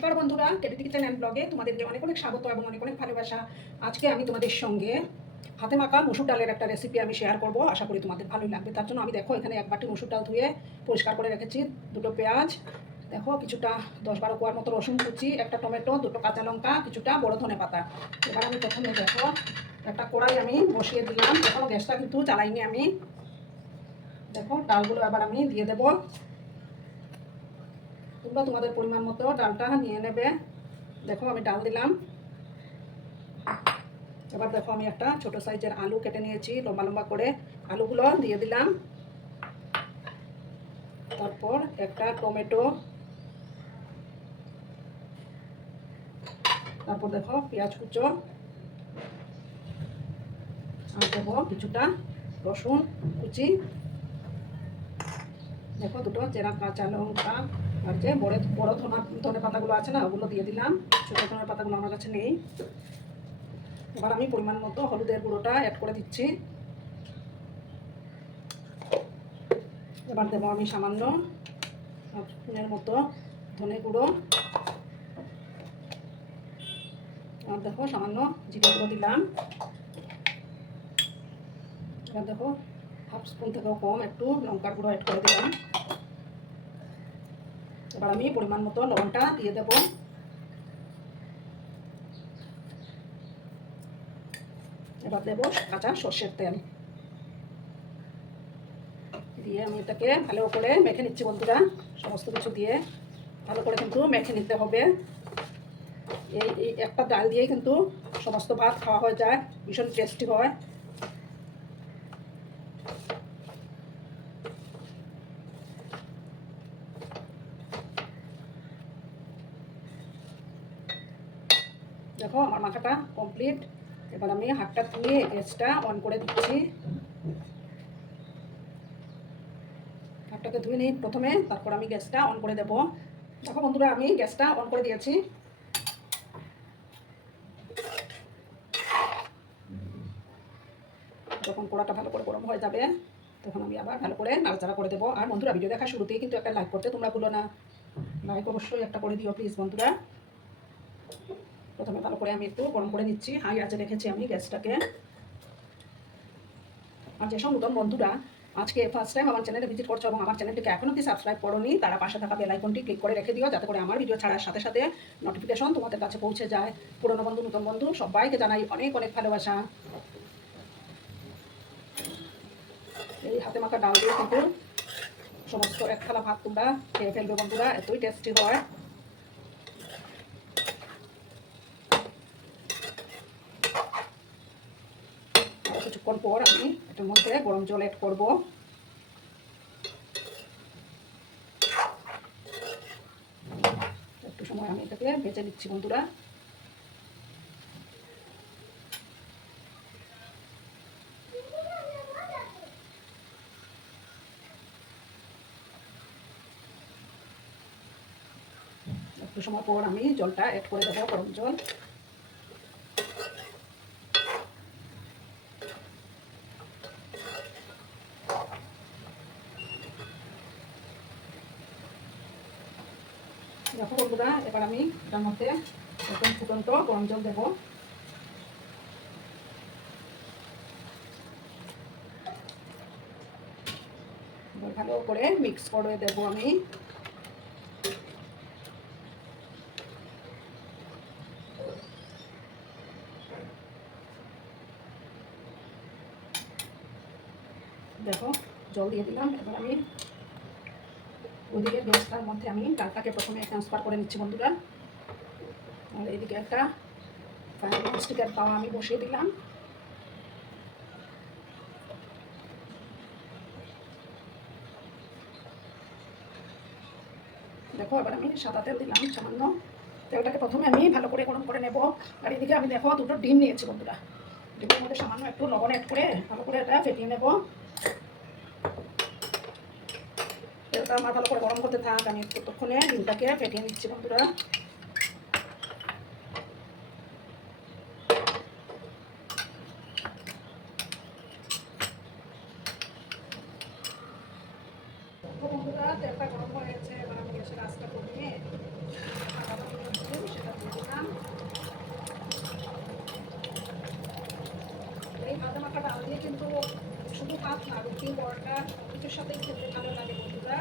নমস্কার বন্ধুরা, কেটিটি kitchen and ব্লগে তোমাদেরকে অনেক অনেক স্বাগত এবং অনেক অনেক ভালোবাসা। আজকে আমি তোমাদের সঙ্গে হাতে মাখা মসুর ডালের একটা রেসিপি আমি শেয়ার করব। আশা করি তোমাদের ভালোই লাগবে। তার জন্য আমি দেখো এখানে এক বাটি মসুর ডাল ধুয়ে পরিষ্কার করে রেখেছি, দুটো পেঁয়াজ, দেখো কিছুটা 10-12 কোয়ার মতো রসুন কুচি, একটা টমেটো, দুটো কাঁচা লঙ্কা, কিছুটা বড় ধনে পাতা। এবার আমি প্রথমে দেখো একটা কড়াই আমি বসিয়ে দিলাম, এখনও গ্যাসটা কিন্তু চালাইনি আমি। দেখো ডালগুলো এবার আমি দিয়ে দেবো। তোমরা তোমাদের পরিমাণ মতো ডালটা নিয়ে নেবে। দেখো আমি ডাল দিলাম। এবার দেখো আমি একটা ছোট সাইজের আলু কেটে নিয়েছি লম্বা লম্বা করে, আলুগুলো দিয়ে দিলাম। তারপর একটা টমেটো, তারপর দেখো পেঁয়াজ কুচো, আর দেবো কিছুটা রসুন কুচি, দেখো দুটো চেরা কাঁচা লঙ্কা, আর যে বড় বড় ধনে পাতাগুলো আছে না ওগুলো দিয়ে দিলাম। ছোটো ধনে পাতাগুলো আমার কাছে নেই। এবার আমি পরিমাণ মতো হলুদের গুঁড়োটা অ্যাড করে দিচ্ছি। এবার দেবো আমি সামান্য স্পুনের মতো ধনে গুঁড়ো, আর দেখো সামান্য জিরে গুঁড়ো দিলাম। এবার দেখো হাফ স্পুন থেকেও কম একটু লঙ্কার গুঁড়ো অ্যাড করে দিলাম। এবার আমি পরিমাণ মতো লবণটা দিয়ে দেবো। এবার দেবো কাঁচা সর্ষের তেল দিয়ে আমি এটাকে ভালো করে মেখে নিচ্ছি বন্ধুরা। সমস্ত কিছু দিয়ে ভালো করে কিন্তু মেখে নিতে হবে। এই একটা ডাল দিয়েই কিন্তু সমস্ত ভাত খাওয়া হয়ে যায়, ভীষণ টেস্টি হয়। দেখো আমার মাখাটা কমপ্লিট। এবার আমি হাতটা ধুয়ে গ্যাসটা অন করে দিচ্ছি। হাতটাকে ধুয়ে নিই প্রথমে, তারপর আমি গ্যাসটা অন করে দেবো। দেখো বন্ধুরা আমি গ্যাসটা অন করে দিয়েছি। যখন কড়াটা ভালো করে গরম হয়ে যাবে তখন আমি আবার ভালো করে নাড়াচাড়া করে দেবো। আর বন্ধুরা ভিডিও দেখার শুরুতেই কিন্তু একটা লাইক করতে তোমরা ভুলো না, লাইক অবশ্যই একটা করে দিও প্লিজ বন্ধুরা। প্রথমে ভালো করে আমি একটু গরম করে নিচ্ছি, হাই আঁচে রেখেছি আমি গ্যাসটাকে। আর যেসব নতুন বন্ধুরা আজকে ফার্স্ট টাইম আমার চ্যানেলে ভিজিট করছো এবং আমার চ্যানেলটিকে এখনও কি সাবস্ক্রাইব করোনি, তারা পাশে থাকা বেল আইকনটি ক্লিক করে রেখে দিও, যাতে করে আমার ভিডিও ছাড়ার সাথে সাথে নোটিফিকেশন তোমাদের কাছে পৌঁছে যায়। পুরনো বন্ধু নতুন বন্ধু সবাইকে জানাই অনেক অনেক ভালোবাসা। এই হাতে মাখা ডাল দিয়ে কিন্তু সমস্ত এক থালা ভাত তোমরা খেয়ে ফেলবে বন্ধুরা, এতই টেস্টি হয়। কিছুক্ষণ পর আমি এটার মধ্যে গরম জল অ্যাড করবো। একটু সময় আমি এটাকে ভেজে নিচ্ছি বন্ধুরা। একটু সময় পর আমি জলটা অ্যাড করে দেবো, গরম জল। দেখো বন্ধুরা এবার আমি এটার মধ্যে একদম ফুটন্ত গরম জল দেবো। ভালো করে মিক্স করে দেবো আমি। দেখো জল দিয়ে দিলাম। এবার আমি ওদিকে গ্যাসটার মধ্যে আমি ডালটাকে প্রথমে ট্রান্সফার করে নিচ্ছি বন্ধুরা। আর এদিকে একটা স্টিকের তাওয়া আমি বসিয়ে দিলাম। দেখো এবার আমি সাদা তেল দিলাম সামান্য। তেলটাকে প্রথমে আমি ভালো করে গরম করে নেব। আর এদিকে আমি দেখো দুটো ডিম নিয়েছি বন্ধুরা। ডিমের মধ্যে সামান্য একটু লবণ অ্যাড করে ভালো করে এটা ফেটিয়ে নেব। তেলটা আমার ভালো করে গরম করতে থাক, আমি ততক্ষণে ডিমটাকে ফেটিয়ে নিচ্ছি বন্ধুরা। বন্ধুরা তেলটা গরম হয়ে গেছে, এবার আমি গ্যাসের আঁচটা কমিয়ে কিন্তু শুধু ভাত না, রুটি পরোটা সবকিছুর সাথেই খেতে ভালো লাগে বন্ধুরা।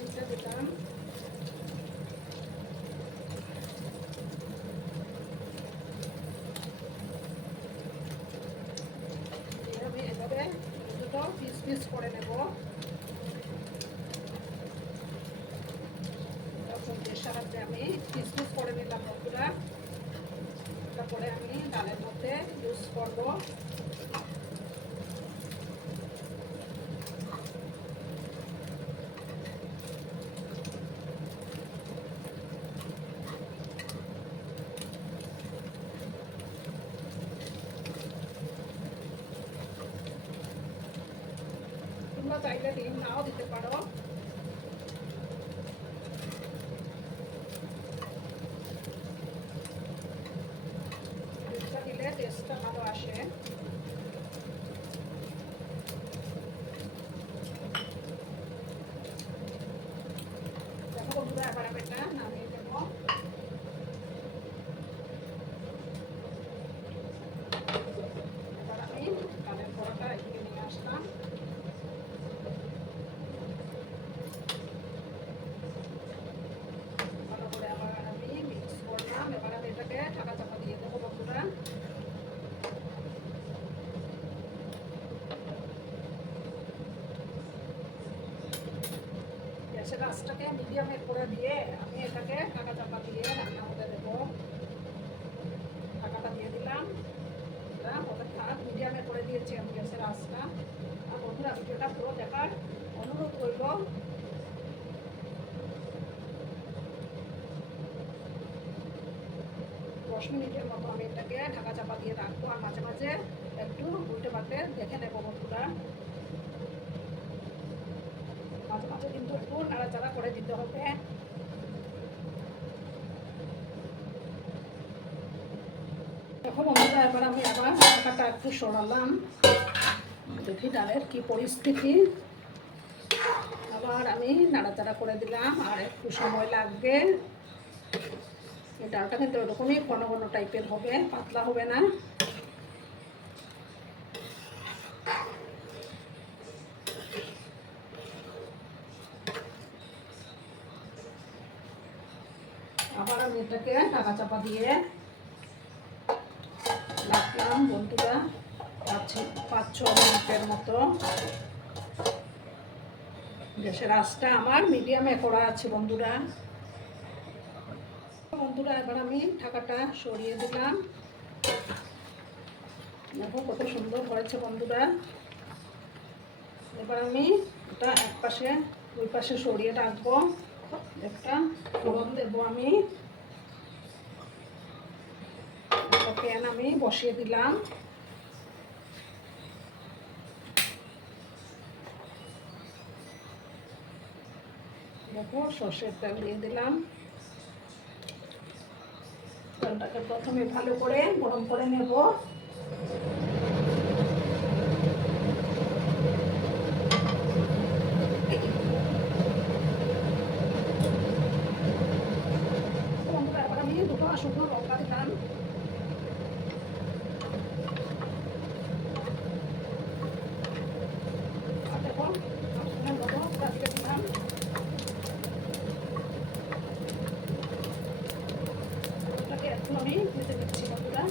উল্টে দিলাম। আমি এভাবে দুটো পিস পিস করে নেব। এর সাহায্যে আমি পিস পিস করে নিলাম বন্ধুরা। তারপরে আমি ডালের মধ্যে ইউজ করব। তোমরা চাইলে ডিম নাও দিতে পারো। ডিমটা দিলে টেস্টটা ভালো আসে। দেখো বন্ধুরা, এবার আমি এটা নামিয়ে দেব। এবার আমি ডালের বড়াটা এদিকে নিয়ে আসলাম। ভালো করে আবার আমি মিক্স করলাম। এবার আমি এটাকে ঢাকা চাপা দিয়ে দেবো বন্ধুরা। গ্যাসের আঁচটাকে মিডিয়ামে করে দিয়ে আমি এটাকে ঢাকা চাপা দিয়ে রান্না হতে দেবো। ঢাকাটা দিয়ে দিলাম। হতে থাক, মিডিয়ামে করে দিয়েছি আমি গ্যাসের আঁচটা। আর বন্ধুরা, ভিডিওটা পুরো দেখার অনুরোধ করব। 10 মিনিটের মতো আমি এটাকে ঢাকা চাপা দিয়ে রাখবো। আর মাঝে মাঝে একটু উল্টে পাল্টে দেখে নেবো বন্ধুরা। মাঝে মাঝে কিন্তু একটু নাড়াচাড়া করে দিতে হবে। দেখো বন্ধুরা, এবার আমি আবার ঢাকাটা একটু সরালাম। দেখি ডালের কি পরিস্থিতি। আবার আমি নাড়াচাড়া করে দিলাম। আর একটু সময় লাগবে। এই ডালটা কিন্তু এরকমই ঘন ঘন টাইপের হবে, পাতলা হবে না। আবার আমি এটাকে ঢাকা চাপা দিয়ে রাখলাম বন্ধুরা 5-6 মিনিটের মতো। গ্যাসের আঁচটা আমার মিডিয়ামে করা আছে বন্ধুরা। বন্ধুরা, এবার আমি ঢাকাটা সরিয়ে দিলাম। দেখো কত সুন্দর হয়েছে বন্ধুরা। এবার আমি এটা এক পাশে ওই পাশে সরিয়ে রাখবো। একটা ফোড়ন দেবো আমি। একটা প্যান আমি বসিয়ে দিলাম। দেখো সর্ষের তেল দিয়ে দিলাম। তেলটাকে প্রথমে ভালো করে গরম করে নেব। এবার আমি 2টো শুকনো লঙ্কা দিলাম। আর দেখো লবণটা দিয়ে দিলাম। এটাকে একটু আমি ভেজে দিচ্ছি বন্ধুরা।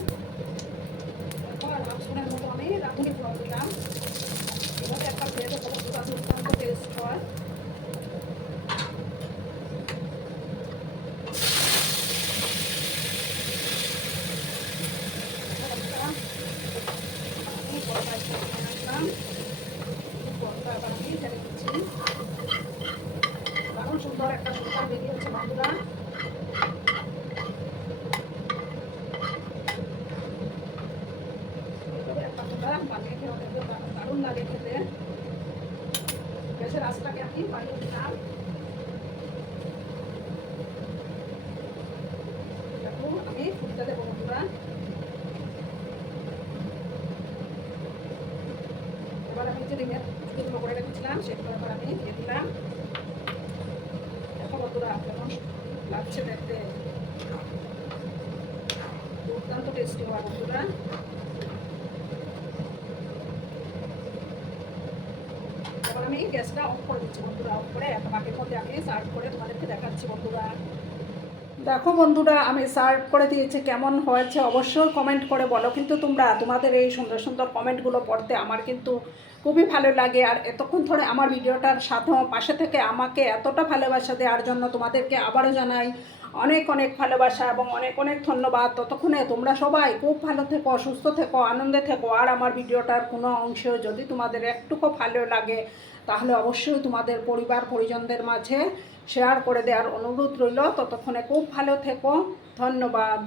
খেয়েও দেখবে দারুণ লাগে খেতে। গ্যাসের আঁচটাকে আমি বাড়িয়ে দিলাম। দেখো আমি ফুটতে দেবো বন্ধুরা। এবার আমি যে ডিমের টুকরো করে রেখেছিলাম সেগুলো এবার আমি দিয়ে দিলাম। দেখো বন্ধুরা কেমন লাগছে দেখতে, দুর্দান্ত টেস্টি হয় বন্ধুরা। এবার আমি গ্যাসটা অফ করে দিচ্ছি বন্ধুরা। অফ করে একটা বাটির মধ্যে আমি সার্ভ করে তোমাদেরকে দেখাচ্ছি বন্ধুরা। দেখো বন্ধুরা আমি সার্ভ করে দিয়েছি, কেমন হয়েছে অবশ্যই কমেন্ট করে বলো। কিন্তু তোমরা তোমাদের এই সুন্দর সুন্দর কমেন্টগুলো পড়তে আমার কিন্তু খুবই ভালো লাগে। আর এতক্ষণ ধরে আমার ভিডিওটার সাথে পাশে থেকে আমাকে এতটা ভালোবাসা দেওয়ার জন্য তোমাদেরকে আবারও জানাই অনেক অনেক ভালোবাসা এবং অনেক অনেক ধন্যবাদ। ততক্ষণে তোমরা সবাই খুব ভালো থেকো, সুস্থ থেকো, আনন্দে থেকো। আর আমার ভিডিওটার কোনো অংশ যদি তোমাদের একটুকু ভালো লাগে তাহলে অবশ্যই তোমাদের পরিবার পরিজনদের মাঝে শেয়ার করে দেওয়ার অনুরোধ রইল। ততক্ষণে খুব ভালো থেকো, ধন্যবাদ।